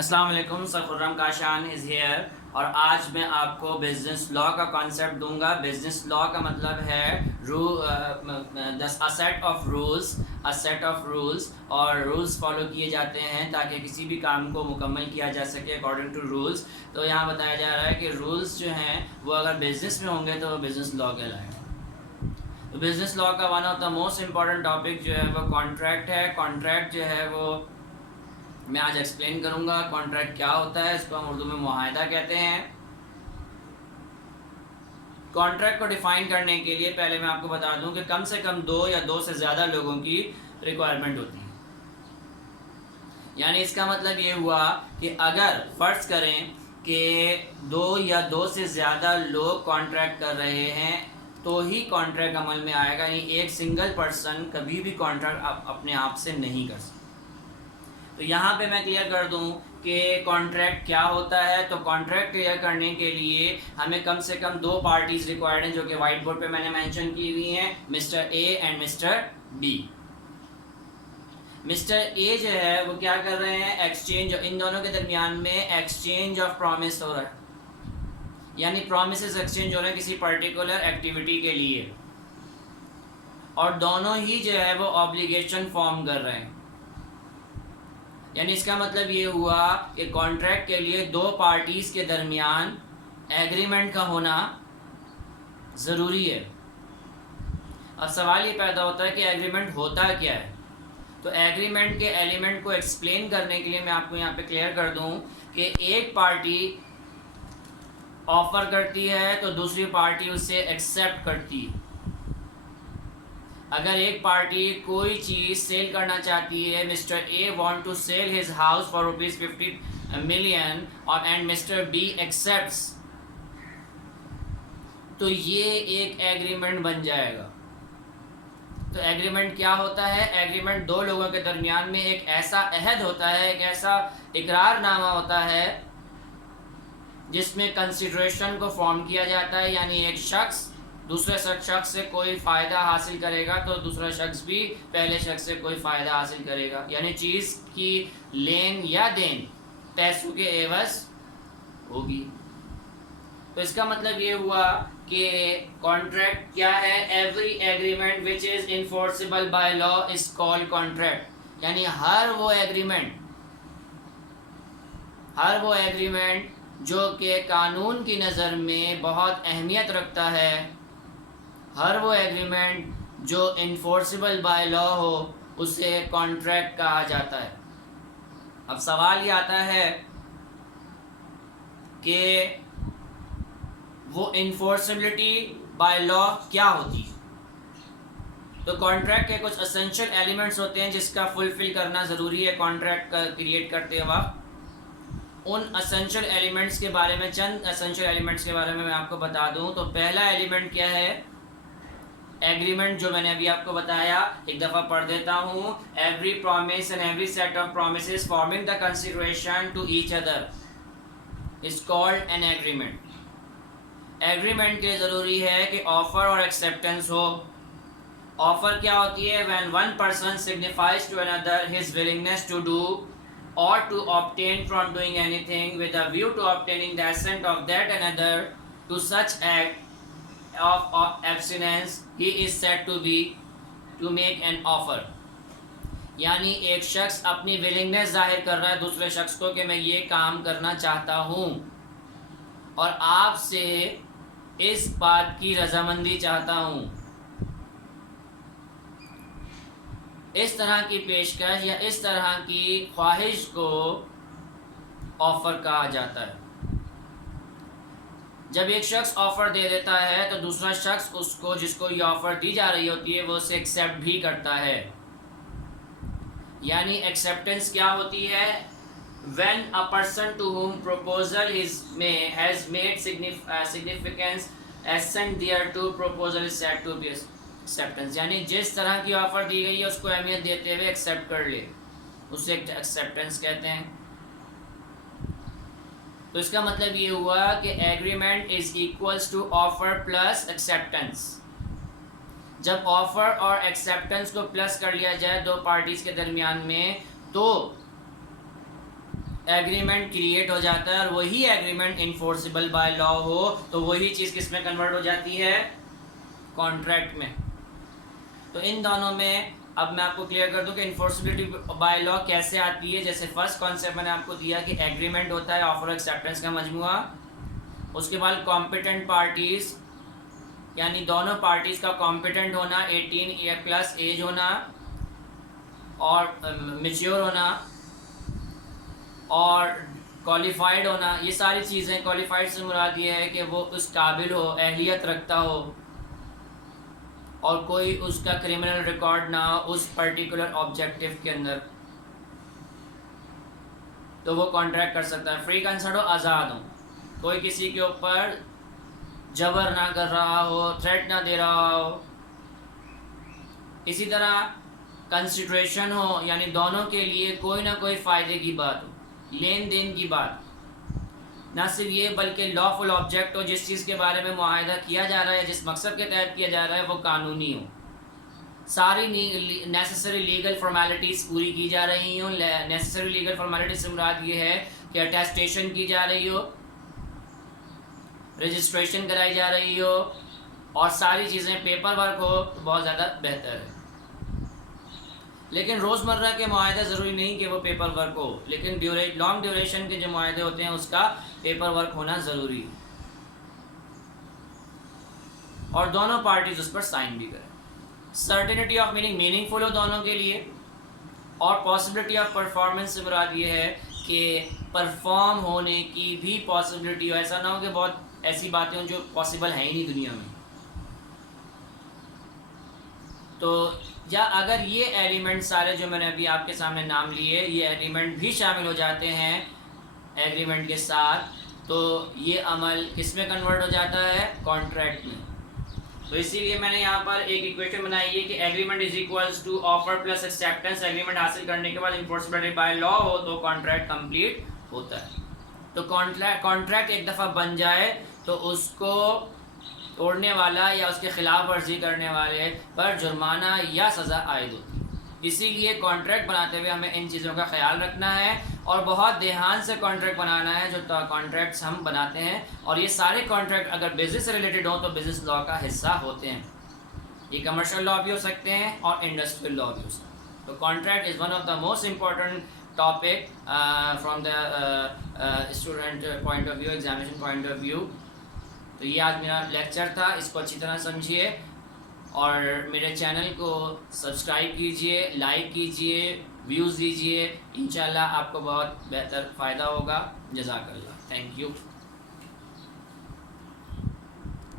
अस्सलाम वालेकुम, sir Khurram Kashan is here. और आज मैं आपको बिज़नेस लॉ का कॉन्सेप्ट दूंगा। बिज़नेस लॉ का मतलब है अ सेट ऑफ रूल्स, और रूल्स फॉलो किए जाते हैं ताकि किसी भी काम को मुकम्मल किया जा सके अकॉर्डिंग टू रूल्स। तो यहाँ बताया जा रहा है कि रूल्स जो हैं वो अगर बिज़नेस में होंगे तो वो बिज़नेस लॉ कहलाएगा। तो बिज़नेस लॉ का one of the most important topic जो है वो कॉन्ट्रैक्ट है। कॉन्ट्रैक्ट जो है वो मैं आज एक्सप्लेन करूंगा कॉन्ट्रैक्ट क्या होता है। इसको हम उर्दू में मुआहदा कहते हैं। कॉन्ट्रैक्ट को डिफाइन करने के लिए पहले मैं आपको बता दूं कि कम से कम दो या दो से ज़्यादा लोगों की रिक्वायरमेंट होती है। यानी इसका मतलब ये हुआ कि अगर फ़र्ज़ करें कि दो या दो से ज़्यादा लोग कॉन्ट्रैक्ट कर रहे हैं तो ही कॉन्ट्रैक्ट अमल में आएगा। यानी एक सिंगल पर्सन कभी भी कॉन्ट्रैक्ट अपने आप से नहीं कर सकता। तो यहाँ पे मैं क्लियर कर दूँ कि कॉन्ट्रैक्ट क्या होता है। तो कॉन्ट्रैक्ट क्लियर करने के लिए हमें कम से कम दो पार्टीज रिक्वायर्ड हैं, जो कि वाइट बोर्ड पे मैंने मेंशन की हुई हैं, mister A and mister B. Mister A जो है वो क्या कर रहे हैं, एक्सचेंज, इन दोनों के दरमियान में एक्सचेंज ऑफ प्रॉमिस हो रहा है। यानी प्रॉमिसेस एक्सचेंज हो रहे हैं किसी पर्टिकुलर एक्टिविटी के लिए, और दोनों ही जो है वो ऑब्लिगेशन फॉर्म कर रहे हैं। यानी इसका मतलब ये हुआ कि कॉन्ट्रैक्ट के लिए दो पार्टीज़ के दरमियान एग्रीमेंट का होना ज़रूरी है। अब सवाल ये पैदा होता है कि एग्रीमेंट होता क्या है। तो एग्रीमेंट के एलिमेंट को एक्सप्लेन करने के लिए मैं आपको यहाँ पे क्लियर कर दूँ कि एक पार्टी ऑफ़र करती है तो दूसरी पार्टी उसे एक्सेप्ट करती है। अगर एक पार्टी कोई चीज़ सेल करना चाहती है, mister A want to sell his house for ₹50 million और एंड मिस्टर बी एक्सेप्ट्स, तो ये एक एग्रीमेंट बन जाएगा। तो एग्रीमेंट क्या होता है? एग्रीमेंट दो लोगों के दरमियान में एक ऐसा अहद होता है, एक ऐसा इकरारनामा होता है जिसमें कंसिडरेशन को फॉर्म किया जाता है। यानी एक शख्स दूसरे शख्स से कोई फ़ायदा हासिल करेगा तो दूसरा शख्स भी पहले शख्स से कोई फ़ायदा हासिल करेगा। यानी चीज़ की लेन या देन पैसों के एवज़ होगी। तो इसका मतलब ये हुआ कि कॉन्ट्रैक्ट क्या है? Every agreement which is enforceable by law is called contract. यानी हर वो एग्रीमेंट जो कि कानून की नज़र में बहुत अहमियत रखता है, हर वो एग्रीमेंट जो इन्फोर्सिबल बाय लॉ हो, उसे कॉन्ट्रैक्ट कहा जाता है। अब सवाल ये आता है कि वो इन्फोर्सिबिलिटी बाय लॉ क्या होती है। तो कॉन्ट्रैक्ट के कुछ एसेंशियल एलिमेंट्स होते हैं जिसका फुलफिल करना ज़रूरी है कॉन्ट्रैक्ट का क्रिएट करते वक्त। उन एसेंशियल एलिमेंट्स के बारे में, चंद एसेंशियल एलिमेंट्स के बारे में मैं आपको बता दूं। तो पहला एलिमेंट क्या है? एग्रीमेंट, जो मैंने अभी आपको बताया, एक दफ़ा पढ़ देता हूँ। Every promise and every set of promises forming the consideration to each other is called an agreement. Agreement के लिए ज़रूरी है कि ऑफर और एक्सेप्टेंस हो। ऑफर क्या होती है? When one person signifies to another his willingness to do or to obtain from doing anything with a view to obtaining the assent of that another to such act of abstinence, he is said to make an offer। यानी एक शख्स अपनी willingness जाहिर कर रहा है दूसरे शख्स को कि मैं ये काम करना चाहता हूँ और आपसे इस बात की रजामंदी चाहता हूँ। इस तरह की पेशकश या इस तरह की ख्वाहिश को ऑफ़र कहा जाता है। जब एक शख्स ऑफ़र दे देता है तो दूसरा शख्स उसको, जिसको ये ऑफ़र दी जा रही होती है, वो उसे एक्सेप्ट भी करता है। यानी एक्सेप्टेंस क्या होती है? When a person to whom proposal has made significance assent thereto proposal is said to be acceptance. यानी जिस तरह की ऑफ़र दी गई है उसको अहमियत देते हुए एक्सेप्ट कर ले, उसे एक्सेप्टेंस कहते हैं। तो इसका मतलब ये हुआ कि agreement is equals to offer plus acceptance. जब ऑफ़र और एक्सेप्टेंस को प्लस कर लिया जाए दो पार्टीज़ के दरमियान में, तो एग्रीमेंट क्रिएट हो जाता है और वही एग्रीमेंट इन्फोर्सिबल बाय लॉ हो तो वही चीज़ किस में कन्वर्ट हो जाती है, कॉन्ट्रैक्ट में। तो इन दोनों में अब मैं आपको क्लियर कर दूं कि इन्फोर्सिबिलिटी बाय लॉ कैसे आती है। जैसे फर्स्ट कॉन्सेप्ट मैंने आपको दिया कि एग्रीमेंट होता है ऑफर एक्सेप्टेंस का मजमुआ, उसके बाद कॉम्पिटेंट पार्टीज यानी दोनों पार्टीज का कॉम्पिटेंट होना, 18 ईयर प्लस एज होना और मैच्योर होना और क्वालिफाइड होना। ये सारी चीज़ें, क्वालिफाइड से मुराद ये है कि वो उस काबिल हो, अहलियत रखता हो और कोई उसका क्रिमिनल रिकॉर्ड ना हो उस पर्टिकुलर ऑब्जेक्टिव के अंदर, तो वो कॉन्ट्रैक्ट कर सकता है। फ्री कंसर्ट हो, आज़ाद हो, कोई किसी के ऊपर जबर ना कर रहा हो, थ्रेट ना दे रहा हो। इसी तरह कंसिडरेशन हो यानी दोनों के लिए कोई ना कोई फ़ायदे की बात हो, लेन देन की बात। ना सिर्फ ये बल्कि लॉफुल ऑब्जेक्ट हो, जिस चीज़ के बारे में मुआहदा किया जा रहा है, जिस मकसद के तहत किया जा रहा है वो कानूनी हो, सारी नेसेसरी लीगल फॉर्मेलिटीज़ पूरी की जा रही हो। नेसेसरी लीगल फॉर्मेलिटीज से मुराद ये है कि अटेस्टेशन की जा रही हो, रजिस्ट्रेशन कराई जा रही हो और सारी चीज़ें पेपर वर्क हो तो बहुत ज़्यादा बेहतर है। लेकिन रोज़मर्रा के मुआहदे ज़रूरी नहीं कि वो पेपर वर्क हो, लेकिन लॉन्ग ड्यूरेशन के जो मुआहदे होते हैं उसका पेपर वर्क होना ज़रूरी है और दोनों पार्टीज उस पर साइन भी करें। सर्टेनिटी ऑफ मीनिंगफुल हो दोनों के लिए और पॉसिबिलिटी ऑफ परफॉर्मेंस से मुराद ये है कि परफॉर्म होने की भी पॉसिबिलिटी हो। ऐसा ना हो कि बहुत ऐसी बातें हों जो पॉसिबल है ही नहीं दुनिया में। तो या अगर ये एलिमेंट सारे जो मैंने अभी आपके सामने नाम लिए, ये एलिमेंट भी शामिल हो जाते हैं एग्रीमेंट के साथ, तो ये अमल किस में कन्वर्ट हो जाता है, कॉन्ट्रैक्ट में। तो इसीलिए मैंने यहाँ पर एक इक्वेशन बनाई है कि agreement is equals to offer plus acceptance. Agreement हासिल करने के बाद इन्फोर्सिबिलिटी बाय लॉ हो तो कॉन्ट्रैक्ट कंप्लीट होता है। तो कॉन्ट्रैक्ट एक दफ़ा बन जाए तो उसको तोड़ने वाला या उसके खिलाफ वर्जी करने वाले पर जुर्माना या सज़ा आयद होती है। इसीलिए कॉन्ट्रैक्ट बनाते हुए हमें इन चीज़ों का ख्याल रखना है और बहुत ध्यान से कॉन्ट्रैक्ट बनाना है जो कॉन्ट्रैक्ट्स हम बनाते हैं। और ये सारे कॉन्ट्रैक्ट अगर बिज़नेस से रिलेटेड हो तो बिज़नेस लॉ का हिस्सा होते हैं। ये कमर्शियल लॉ भी हो सकते हैं और इंडस्ट्रियल लॉ भी हो सकते हैं। तो contract is one of the most important topic from the student point of view, examination point of view. तो ये आज मेरा लेक्चर था, इसको अच्छी तरह समझिए और मेरे चैनल को सब्सक्राइब कीजिए, लाइक कीजिए, व्यूज़ दीजिए। इंशाल्लाह आपको बहुत बेहतर फ़ायदा होगा। जज़ाकल्लाह, थैंक यू।